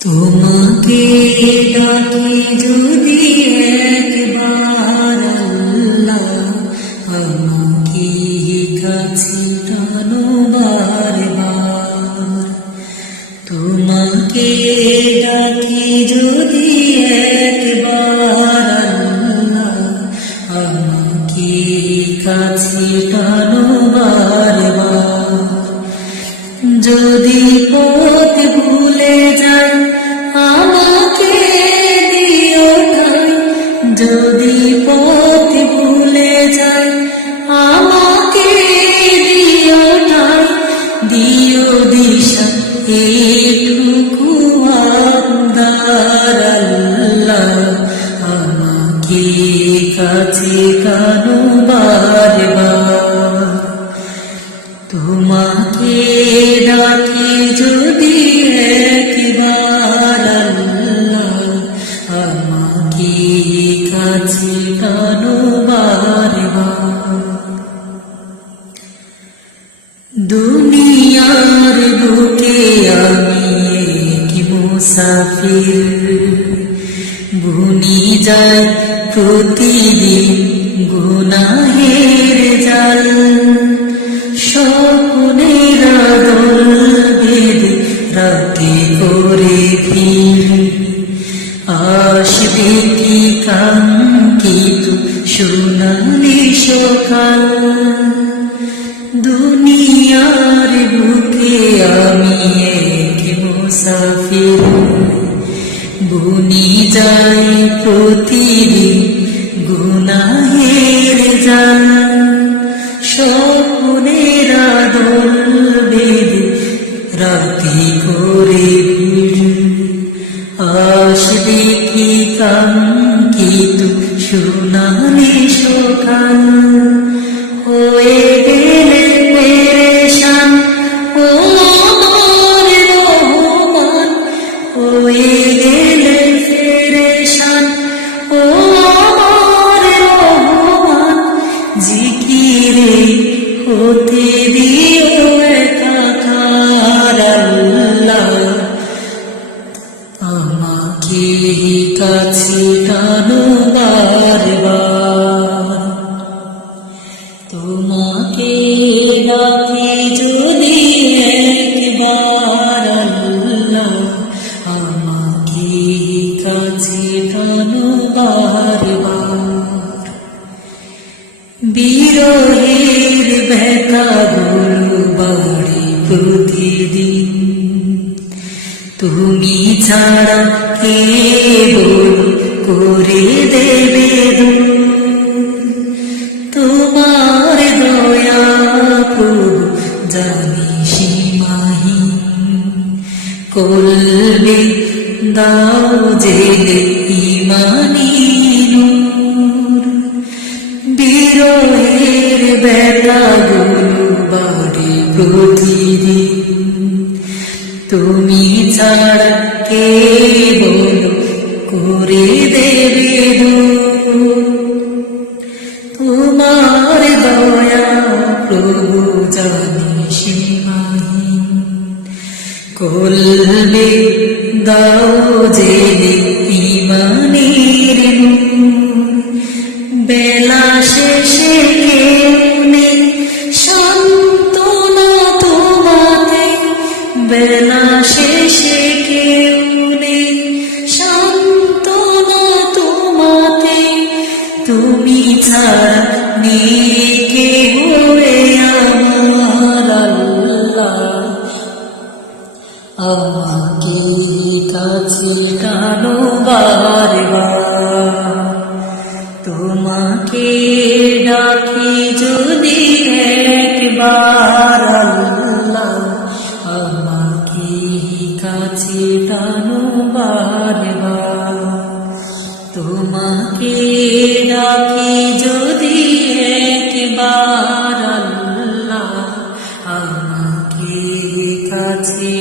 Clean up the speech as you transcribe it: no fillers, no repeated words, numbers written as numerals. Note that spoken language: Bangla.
তোমাকে ডাকি যদি একবার আল্লাহ, আমাকে কাছে টানো বারবার। তোমাকে ডাকি যদি একবার আল্লাহ, আমাকে কাছে টানো বারবার। যদি পথ ভুলে যাই আমাকে দিও ঠাই, যদি পথ ভুলে যাই আমাকে দিও ঠাই, দিও দিশা এইটুকু আন্দার আল্লাহ, আমাকে কাছে টানো বারবার। তোমাকে ডাকি যদি একবার আল্লাহ, আমাকে কাছে টানো বারবার। দুনিয়ার বুকে আমি এক মুসাফির, বুনি যায় প্রতিদিন গুনাহের জাল। স্বপ্নের দল বেঁধে রাতে করে ভিড়, আসবে কি কাঙ্ক্ষিত সোনালি সকাল। দুনিয়ার বুকে আমি এক মুসাফির, বুনি যাই প্রতিদিন গুনাহের জাল। স্বপ্নের দল বেঁধে রাতে করে ভিড়, আসবে কি কাঙ্ক্ষিত সোনালি সকাল। হয়ে গেলে পেরেশান ও আমার রহমান, হয়ে গেলে পেরেশান ও আমার রহমান। জিকিরে হতে দিও একাকার আল্লাহ, আমাকে কাছে টানো বারবার। তোমাকে ডাকি যদি একবার আল্লাহ, আমাকে কাছে টানো বারবার। বিরহের ব্যথাগুলো বাড়ে প্রতিদিন, তুমি ছাড়া কে বল করে দেবে দূর। তোমার দয়া প্রভু জানি সীমাহীন, কলবে দাও জেলে ইমানি নূর। বিরহের ব্যথাগুলো বাড়ে প্রতিদিন, তুমি ছাড়া কে বল করে দেবে দূর। তোমার দয়া প্রভু জানি সীমাহীন, কলবে দাও জেলে ইমানের নূর। বেলা শেষে কেউ নেই সান্ত্বনা তোমাতে, বেলা শেষে কেউ নেই সান্ত্বনা তোমাতে। তুমি ছাড়া নেই কেহ আমার আল্লাহ, আমাকে কাছে টানো বারবার। তোমাকে ডাকি যদি একবার আল্লাহ, আমাকে কাছে টানো বারবার। তোমাকে ডাকি যদি একবার আল্লাহ, আমাকে কাছে